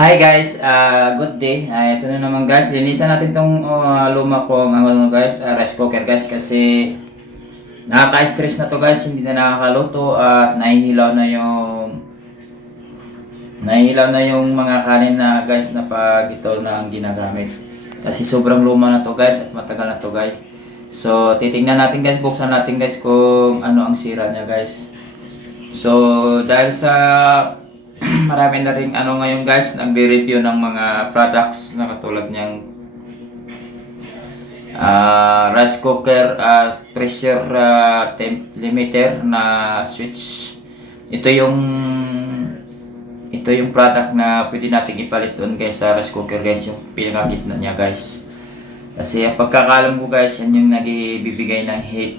Hi guys, good day. Ito na naman guys, linisan natin tong luma kong guys, rice cooker guys kasi nakaka-stress na to guys, hindi na nakakaluto at nahihilaw na yung mga kanin na guys na pag ito na ang ginagamit. Kasi sobrang luma na to guys at matagal na to guys. So titingnan natin guys, buksan natin guys kung ano ang sira niya guys. So dahil sa marami na rin ngayon guys, nagre-review ng mga products na katulad niyang rice cooker pressure temp limiter na switch. Ito yung product na pwede nating ipalit doon guys sa rice cooker guys, yung pinakagitna niya guys. Kasi ang pagkakalam ko guys, yan yung nagbibigay ng heat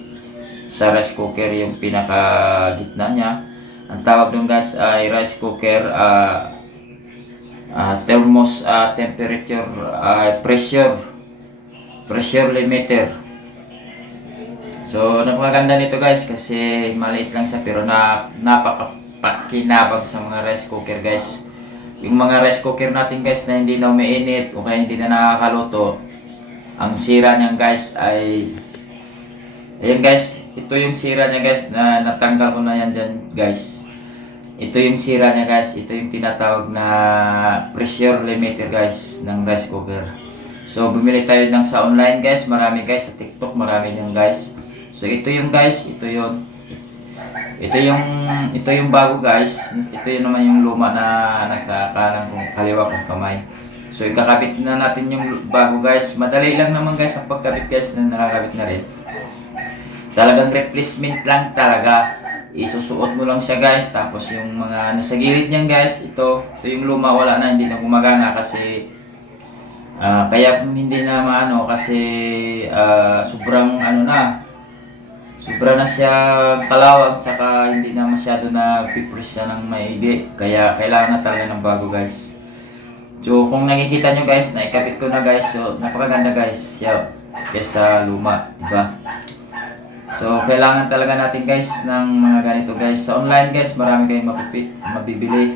sa rice cooker, yung pinakagitna niya. Ang tawag doon guys ay rice cooker thermos temperature pressure limiter. So napakaganda nito guys kasi maliit lang siya pero napakapakinabang sa mga rice cooker guys. Yung mga rice cooker natin guys na hindi na umiinit o kaya hindi na nakakaluto, ang sira niyan guys ay ayan guys, ito yung sira niya guys, na natanggal ko na yan dyan guys. Ito yung sira niya guys, ito yung tinatawag na pressure limiter guys ng rice cooker. So bumili tayo ng sa online guys, marami guys, sa TikTok marami yan guys. So ito yung guys, ito yung bago guys, ito yung naman yung luma na nasa kanan kong kaliwa kong kamay. So ikakabit na natin yung bago guys, madali lang naman guys ang pagkabit guys, na nakakabit na rin. Talagang replacement lang talaga. Isusuot mo lang siya guys, tapos yung mga nasa gilid niyan guys, ito yung luma, wala na, hindi na gumagana kasi kaya hindi na maano kasi sobrang sobra na siya kalawag, saka hindi na masyado na pipress siya ng maigi, kaya kailangan na talaga ng bago guys. So kung nakikita nyo guys, naikabit ko na guys, so napakaganda guys siya kesa luma, diba? So kailangan talaga natin guys ng mga ganito guys. Sa online guys, marami kayong mabibili.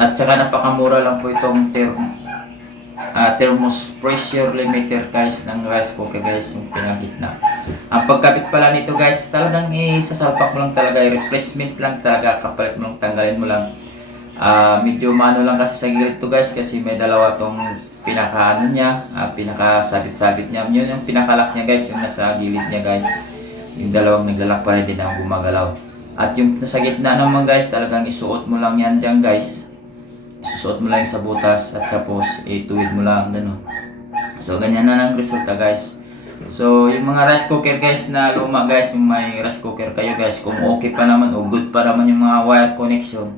At saka napakamura lang po itong thermos pressure limiter guys ng rice cooker guys, yung pinakagitna. Ang pagkabit pala nito guys, talagang isasalpak mo lang talaga, replacement lang talaga, kapalit mo lang, tanggalin mo lang. Medyo maano lang kasi sa gilid to guys, kasi may dalawa tong pinaka niya, pinaka-sabit-sabit niya. Yun yung pinaka-lock niya guys, yung nasa gilid niya guys. Yung dalawang naglalak pa rin din ang gumagalaw. At yung nasa gitna naman guys, talagang isuot mo lang yan dyan guys. Isusuot mo lang sa butas at tapos ituwid mo lang gano'n. So ganyan na ang resulta guys. So yung mga rice cooker guys na luma guys, yung may rice cooker kayo guys, kung okay pa naman o good pa naman yung mga wire connection,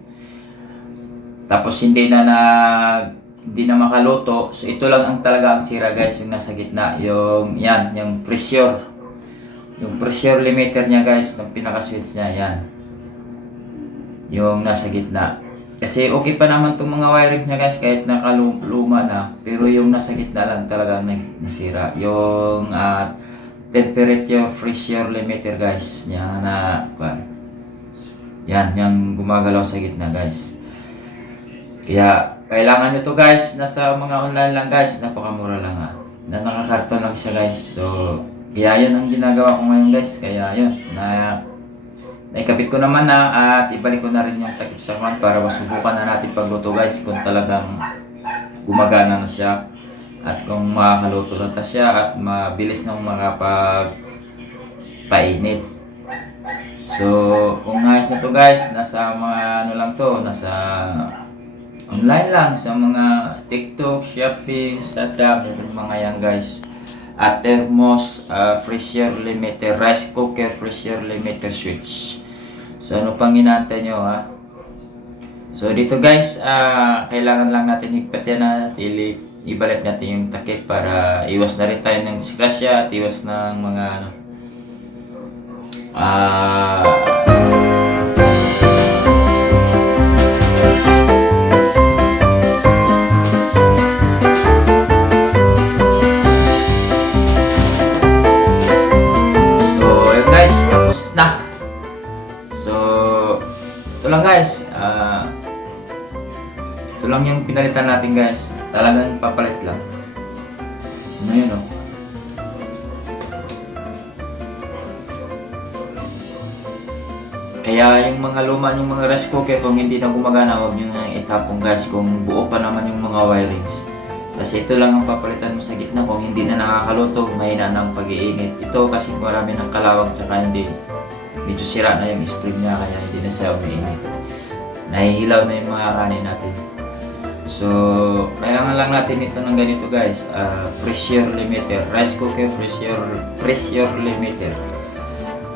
tapos hindi na makaluto, so ito lang ang talaga ang sira guys, yung nasa gitna, yung pressure limiter niya guys, ng pinaka switch niya, yan yung nasa gitna. Kasi okay pa naman itong mga wiring niya guys, kahit nakaluma na, pero yung nasa gitna lang talaga nasira, yung temperature pressure limiter guys niya yan yung gumagalaw sa gitna guys. Kaya kailangan nyo to guys, nasa mga online lang guys, napakamura lang na nakakarton lang siya guys. So kaya yun ang ginagawa ko ngayon guys, kaya yun naikabit ko naman na at ibalik ko na rin yung takip sa kwan para masubukan na natin pagluto guys, kung talagang gumagana na siya at kung makakaluto na siya at mabilis nang makapagpainit. So kung nais nyo to guys, nasa mga lang to, nasa online lang sa mga TikTok, Shopee, Sadam, yung mga yan guys. At thermos pressure limiter, rice cooker pressure limiter switch. So ano pang inaantay nyo So dito guys, kailangan lang natin higpit yan ibalik natin yung takip para iwas na rin tayo ng disgrasya at iwas ng mga ito lang guys, ito Ito lang yung pinalitan natin guys. Talagang papalit lang. Ngayon oh. Kaya yung mga luma, yung mga rice cooker, kung hindi na gumagana, huwag nyo na itapong guys kung buo pa naman yung mga wirings. Kasi ito lang ang papalitan mo sa gitna kung hindi na nakakaluto, mahina ng pag-iinit. Ito kasi marami ng kalawang tsaka hindi, medyo sira na yung spring niya kaya hindi na siya umiinit. Nahihilaw na yung mga kanin natin. So, kailangan lang natin ito ng ganito guys, pressure limiter, rice cooker pressure limiter.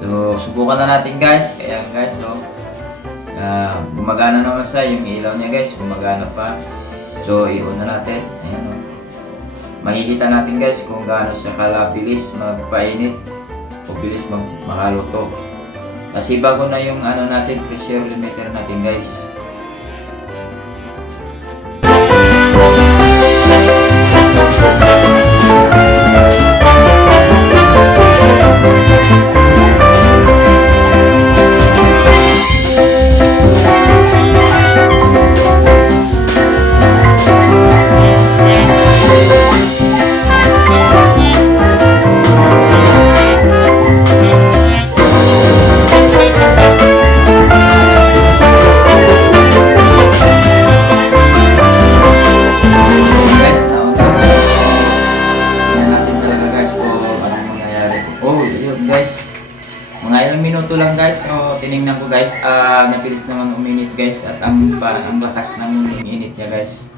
So, subukan na natin guys. Kaya guys, so, gumagana naman siya. Yung ilaw niya guys, gumagana pa. So, i-on na natin. Ayan o. Makikita natin guys kung gaano siya kalabilis magpainit o bilis makaluto. Kasi bago na yung ano natin, pressure limiter natin guys. Guys, mga ilang minuto lang guys. So, tiningnan ko guys, nabilis naman uminit guys at ang lakas ng init niya guys.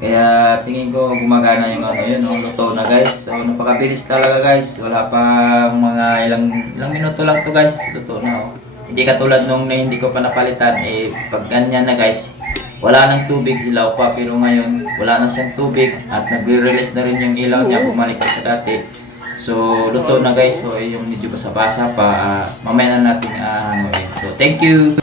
Kaya tingin ko gumagana yung ano yun, luto na guys. So, napakabilis talaga guys. Wala pa mga ilang minuto lang to guys, luto na oh. Hindi katulad nung na hindi ko pa napalitan, pag ganyan na guys, wala nang tubig, hilaw pa. Pero ngayon, wala na siyang tubig at nagre-release na rin yung ilaw niya, bumalik sa dati. So, luto na guys. So, yung medyo basa-basa pa, mamaya na natin hanguin. So, thank you!